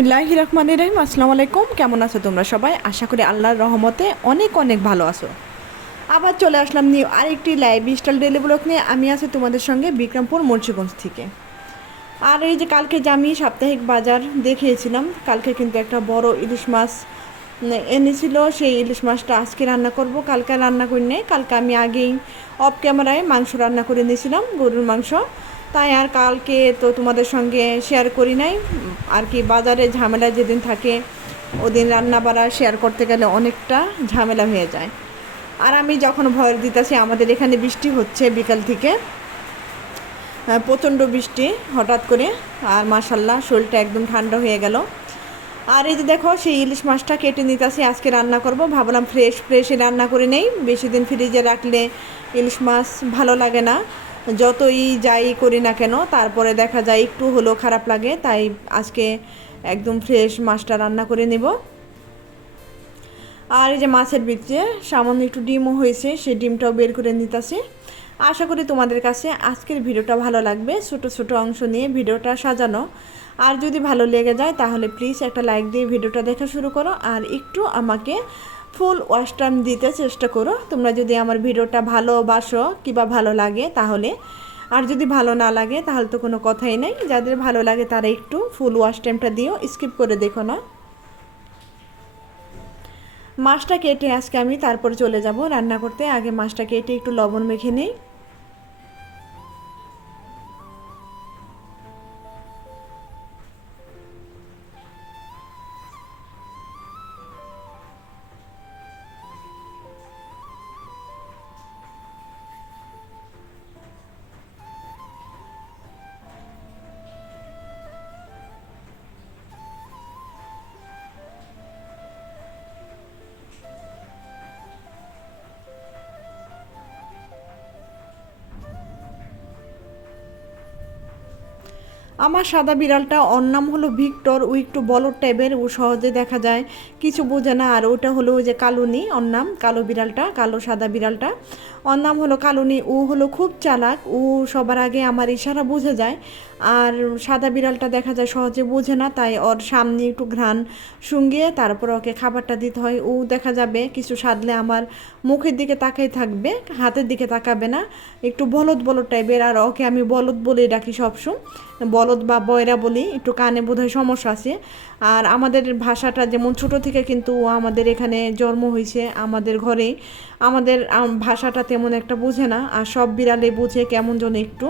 বিসমিল্লাহ রহমান রহিম, আসসালামু আলাইকুম। কেমন আছো তোমরা সবাই? আশা করি আল্লাহর রহমতে অনেক অনেক ভালো আছো। আবার চলে আসলাম নিউ আরেকটি লাইভ স্টাইল ডেলি ব্লগ নিয়ে। আমি আছি তোমাদের সঙ্গে বিক্রমপুর মুন্সিগঞ্জ থেকে। আর এই যে কালকে যে আমি সাপ্তাহিক বাজার দেখিয়েছিলাম, কালকে কিন্তু একটা বড় ইলিশ মাছ এনেছিল। সেই ইলিশ মাছটা আজকে রান্না করব। কালকে রান্না করি নেই। কালকে আমি আগেই অফ ক্যামেরায় মাংস রান্না করে নিয়েছিলাম, গরুর মাংস। তাই আর কালকে তো তোমাদের সঙ্গে শেয়ার করি নাই। আর কি বাজারে ঝামেলা যেদিন থাকে, ওদিন রান্না বাড়া শেয়ার করতে গেলে অনেকটা ঝামেলা হয়ে যায়। আর আমি যখন ভয় দিতেছি, আমাদের এখানে বৃষ্টি হচ্ছে বিকাল থেকে। প্রচণ্ড বৃষ্টি হঠাৎ করে, আর মাসাল্লাহ শরীরটা একদম ঠান্ডা হয়ে গেল। আর এই যে দেখো, সেই ইলিশ মাছটা কেটে নিতেছি, আজকে রান্না করব। ভাবলাম ফ্রেশ ফ্রেশে রান্না করে নেই। বেশি দিন ফ্রিজে রাখলে ইলিশ মাছ ভালো লাগে না। যতই যাই করি না কেন, তারপরে দেখা যায় একটু হলেও খারাপ লাগে, তাই আজকে একদম ফ্রেশ মাছটা রান্না করে নেব। আর এই যে মাছের ভিতরে সামান্য একটু ডিমও হয়েছে, সেই ডিমটাও বের করে নিতেছি। আশা করি তোমাদের কাছে আজকের ভিডিওটা ভালো লাগবে, ছোট ছোট অংশ নিয়ে ভিডিওটা সাজানো। আর যদি ভালো লেগে যায়, তাহলে প্লিজ একটা লাইক দিয়ে ভিডিওটা দেখা শুরু করো, আর একটু আমাকে ফুল ওয়াশ টাইম দিতে চেষ্টা করো। তোমরা যদি আমার ভিডিওটা ভালোবাসো কিবা ভালো লাগে তাহলে। আর যদি ভালো না লাগে তাহলে তো কোনো কথাই নেই। যাদের ভালো লাগে তারা একটু ফুল ওয়াশ টাইমটা দিও, স্কিপ করে দেখো না। মাছটা কেটে আজকে আমি তারপর চলে যাব রান্না করতে। আগে মাছটা কেটে একটু লবণ মেখে নিই। আমার সাদা বিড়ালটা, ওর নাম হলো ভিক্টর, ও একটু বলর টাইপের, ও সহজে দেখা যায়, কিছু বোঝে না, আর ওটা হলো ওই যে কালুনি, ওর নাম কালো বিড়ালটা, কালো সাদা বিড়ালটা। ওর নাম হলো কালুনি, ও হলো খুব চালাক, ও সবার আগে আমার ইশারা বুঝে যায়, আর সাদা বিড়ালটা দেখা যায় সহজে বোঝে না, তাই ওর সামনে একটু ঘ্রাণ শুঙ্গিয়ে তারপর ওকে খাবারটা দিতে হয়। ও দেখা যাবে কিছু সাদলে আমার মুখের দিকে তাকাই থাকবে, হাতের দিকে তাকাবে না, একটু বলদ বলদ টাইপের, আর ওকে আমি বলদ বলেই ডাকি সবসময়। বলদ বা বয়রা বলি, একটু কানে বোধহয় সমস্যা আছে। আর আমাদের ভাষাটা যেমন ছোট থেকে কিন্তু আমাদের এখানে জন্ম হয়েছে, আমাদের ঘরে আমাদের ভাষাটা তেমন একটা বোঝে না, আর সব বিড়ালে বুঝে কেমন যেন একটু।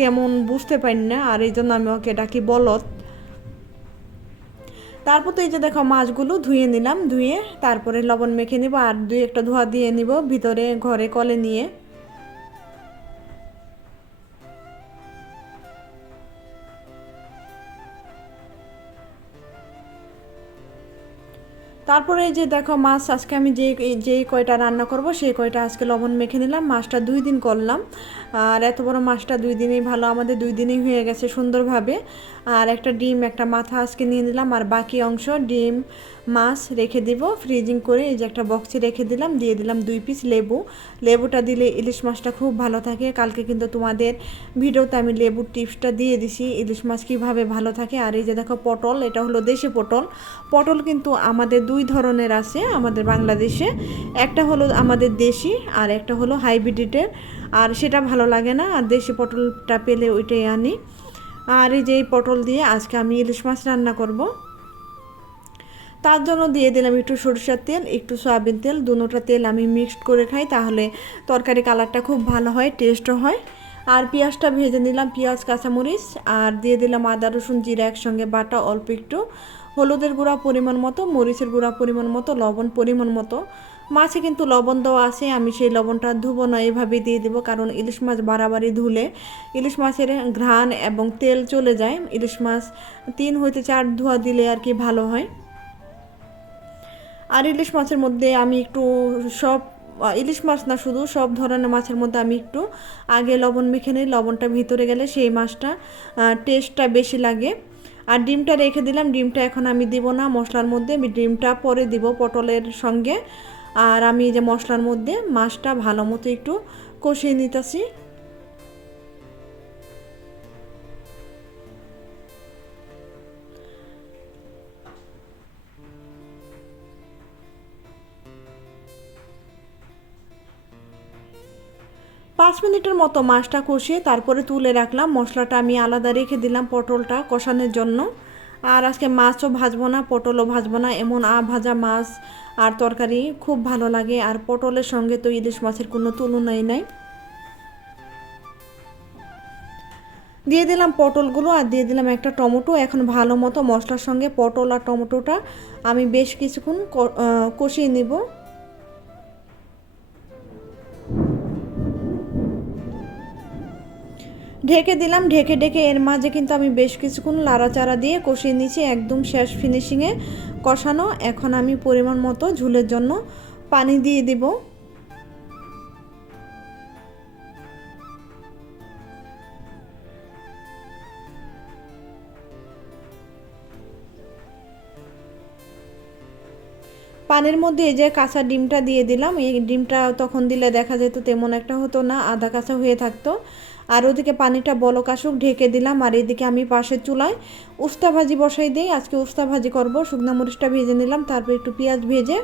কেমন বুঝতে পারি না, আর এই জন্য আমি ওকে ডাকি বলদ। তারপর তো এই যে দেখো মাছগুলো ধুয়ে নিলাম, ধুয়ে তারপরে লবণ মেখে নিব, আর দুই একটা ধোয়া দিয়ে নিব ভিতরে, ঘরে কলে নিয়ে। তারপরে এই যে দেখো মাছ, আজকে আমি যে যেই কয়টা রান্না করব সেই কয়টা আজকে লবণ মেখে নিলাম। মাছটা দুই দিন করলাম। আর এত বড় মাছটা দুই দিনেই ভালো, আমাদের দুই দিনেই হয়ে গেছে সুন্দরভাবে। আর একটা ডিম, একটা মাথা আজকে নিয়ে নিলাম, আর বাকি অংশ ডিম, মাছ রেখে দিব। ফ্রিজিং করে এই যে একটা বক্সে রেখে দিলাম, দিয়ে দিলাম দুই পিস লেবু। লেবুটা দিলে ইলিশ মাছটা খুব ভালো থাকে। কালকে কিন্তু তোমাদের ভিডিওতে আমি লেবুর টিপসটা দিয়ে দিছি, ইলিশ মাছ কীভাবে ভালো থাকে। আর এই যে দেখো পটল, এটা হলো দেশি পটল। পটল কিন্তু আমাদের দুই ধরনের আছে, আমাদের বাংলাদেশে। একটা হলো আমাদের দেশি, আর একটা হলো হাইব্রিডের। আর সেটা ভালো লাগে না, আর দেশি পটলটা পেলে ওইটাই আনি। আর এই যে এই পটল দিয়ে আজকে আমি ইলিশ মাছ রান্না করব। তার জন্য দিয়ে দিলাম একটু সরিষার তেল, একটু সয়াবিন তেল দুটোটা তেল আমি মিক্সড করে খাই, তাহলে তরকারি কালারটা খুব ভালো হয় টেস্টও হয়। আর পেঁয়াজটা ভেজে নিলাম, পেঁয়াজ, কাঁচামরিচ, আর দিয়ে দিলাম আদা, রসুন, জিরা একসঙ্গে, বাটা অল্প একটু, হলুদের গুঁড়া পরিমাণ মতো, মরিচের গুঁড়া পরিমাণ মতো, লবণ পরিমাণ মতো। মাছে কিন্তু লবণ দেওয়া আছে, আমি সেই লবণটা ধুবো না এভাবে দিয়ে দেবো। কারণ ইলিশ মাছ বাড়াবাড়ি ধুলে ইলিশ মাছের ঘ্রাণ এবং তেল চলে যায়। ইলিশ মাছ তিন হইতে চার ধোয়া দিলে আর কি ভালো হয়। আর ইলিশ মাছের মধ্যে আমি একটু সব, ইলিশ মাছ না শুধু, সব ধরনের মাছের মধ্যে আমি একটু আগে লবণ মেখে নিই। লবণটা ভিতরে গেলে সেই মাছটা টেস্টটা বেশি লাগে। আর ডিমটা রেখে দিলাম, ডিমটা এখন আমি দিব না। মশলার মধ্যে আমি ডিমটা পরে দিব পটলের সঙ্গে। আর আমি যে মশলার মধ্যে মাছটা ভালো মতো একটু কষিয়ে নিতেছি। পাঁচ মিনিটের মতো মাছটা কষিয়ে তারপরে তুলে রাখলাম। মশলাটা আমি আলাদা রেখে দিলাম পটলটা কষানোর জন্য। আর আজকে মাছও ভাজবো না, পটলও ভাজবো না, এমন আ ভাজা মাছ আর তরকারি খুব ভালো লাগে। আর পটলের সঙ্গে তো ইলিশ মাছের কোনো তুলনাই নাই। দিয়ে দিলাম পটলগুলো আর দিয়ে দিলাম একটা টমেটো। এখন ভালো মতো মশলার সঙ্গে পটল আর টমেটোটা আমি বেশ কিছুক্ষণ কষিয়ে নিব। ঢেকে দিলাম, ঢেকে ঢেকে এর মাঝে কিন্তু আমি বেশ কিছুক্ষণ লাড়াচাড়া দিয়ে কষিয়ে নিয়েছি, একদম শেষ ফিনিশিংয়ে কষানো। এখন আমি পরিমাণ মতো ঝুলের জন্য পানি দিয়ে দিব। পানির মধ্যে এই যে কাঁচা ডিমটা দিয়ে দিলাম, এই ডিমটা তখন দিলে দেখা যেত তেমন একটা হতো না, আধা কাঁচা হয়ে থাকতো। আর ওদিকে পানিটা বলক আসুক, ঢেকে দিলাম, আর এদিকে আমি পাশের চুলায় উস্তা ভাজি বসাই দিই। আজকে উস্তা ভাজি করব, শুকনো মরিচটা ভেজে নিলাম, তারপর একটু পেঁয়াজ ভেজে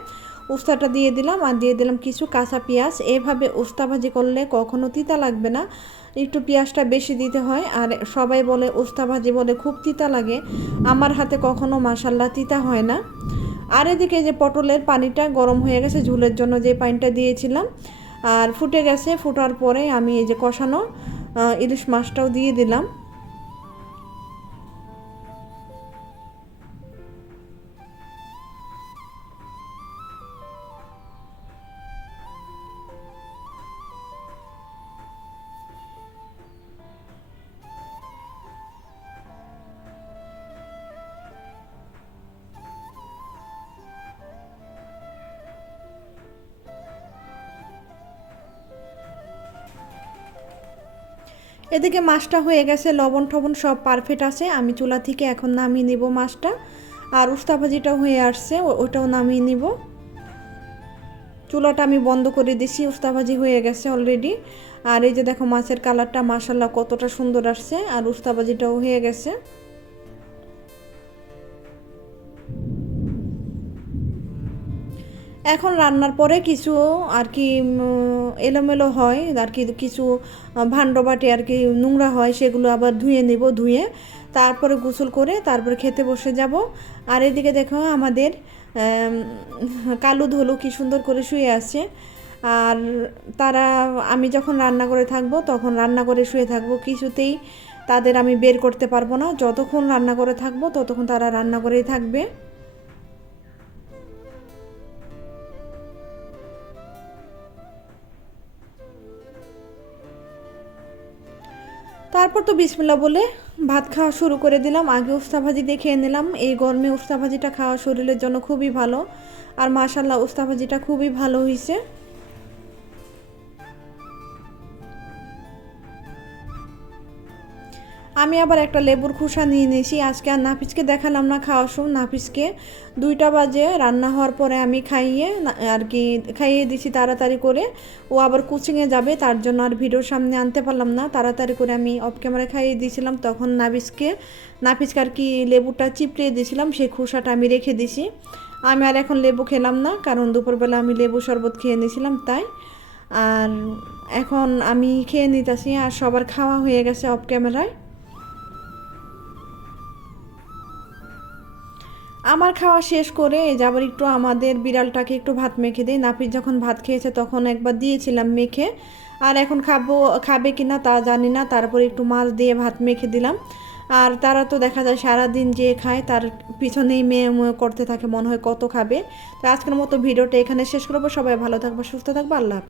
উস্তাটা দিয়ে দিলাম, আর দিয়ে দিলাম কিছু কাঁচা পেঁয়াজ। এভাবে উস্তা ভাজি করলে কখনো তিতা লাগবে না, একটু পেঁয়াজটা বেশি দিতে হয়, আর সবাই বলে উস্তা ভাজি বলে খুব তিতা লাগে। আমার হাতে কখনো মাসাল্লা তিতা হয় না। আর এদিকে যে পটলের পানিটা গরম হয়ে গেছে, ঝুলের জন্য যে পানিটা দিয়েছিলাম, আর ফুটে গেছে, ফুটার পরে আমি এই যে কষানো ইলিশ মাছটাও দিয়ে দিলাম। এদিকে মাছটা হয়ে গেছে, লবণ টবণ সব পারফেক্ট আছে, আমি চুলা থেকে এখন নামিয়ে নিব মাছটা। আর উস্তা ভাজিটাও হয়ে আসছে ওটাও নামিয়ে নিব। চুলাটা আমি বন্ধ করে দিছি, উস্তা ভাজি হয়ে গেছে অলরেডি আর এই যে দেখো মাছের কালারটা মাসাল্লাহ কতটা সুন্দর আসছে, আর উস্তা ভাজিটাও হয়ে গেছে। এখন রান্নার পরে কিছু আর কি এলোমেলো হয়, আর কি কিছু ভাণ্ড বাটি আর কি নোংরা হয়, সেগুলো আবার ধুয়ে নেব, ধুয়ে তারপরে গোসল করে তারপরে খেতে বসে যাব। আর এদিকে দেখো আমাদের কালু ধলু কি সুন্দর করে শুয়ে আছে। আর তারা, আমি যখন রান্না করে থাকব তখন রান্না করে শুয়ে থাকব, কিছুতেই তাদের আমি বের করতে পারব না। যতক্ষণ রান্না করে থাকব ততক্ষণ তারা রান্না করেই থাকবে। তারপর তো বিসমিল্লা বলে ভাত খাওয়া শুরু করে দিলাম। আগে উস্তা ভাজি দেখে নিলাম। এই গরমে উস্তা ভাজিটা খাওয়া শরীরের জন্য খুবই ভালো। আর মাশাল্লাহ উস্তা ভাজিটা খুবই ভালো হয়েছে আমি আবার একটা লেবুর খোসা নিয়ে নিয়েছি। আজকে আর নাফিসকে দেখালাম না খাওয়ার সময় নাফিসকে দুইটা বাজে, রান্না হওয়ার পরে আমি খাইয়ে আর কি খাইয়ে দিছি তাড়াতাড়ি করে। ও আবার কোচিংয়ে যাবে, তার জন্য আর ভিডিওর সামনে আনতে পারলাম না। তাড়াতাড়ি করে আমি অফ ক্যামেরা খাইয়ে দিয়েছিলাম তখন নাফিসকে নাফিসকে আর কি লেবুটা চিপড়িয়ে দিয়েছিলাম সেই খোসাটা আমি রেখে দিছি। আমি আর এখন লেবু খেলাম না, কারণ দুপুরবেলা আমি লেবু শরবত খেয়ে নিয়েছিলাম তাই। আর এখন আমি খেয়ে নিতেছি, আর সবার খাওয়া হয়ে গেছে অফ ক্যামেরায় আমার খাওয়া শেষ করে যাবার একটু আমাদের বিড়ালটাকে একটু ভাত মেখে দিই। নাপিত যখন ভাত খেয়েছে তখন একবার দিয়েছিলাম মেখে। আর এখন খাব, খাবে কি না তা জানি না। তারপর একটু মাছ দিয়ে ভাত মেখে দিলাম। আর তারা তো দেখা যায় সারাদিন যে খায়, তার পিছনেই মেয়ে করতে থাকে, মনে হয় কত খাবে। তো আজকের মতো ভিডিওটা এখানে শেষ করব। সবাই ভালো থাকব, সুস্থ থাকব। আল্লাহ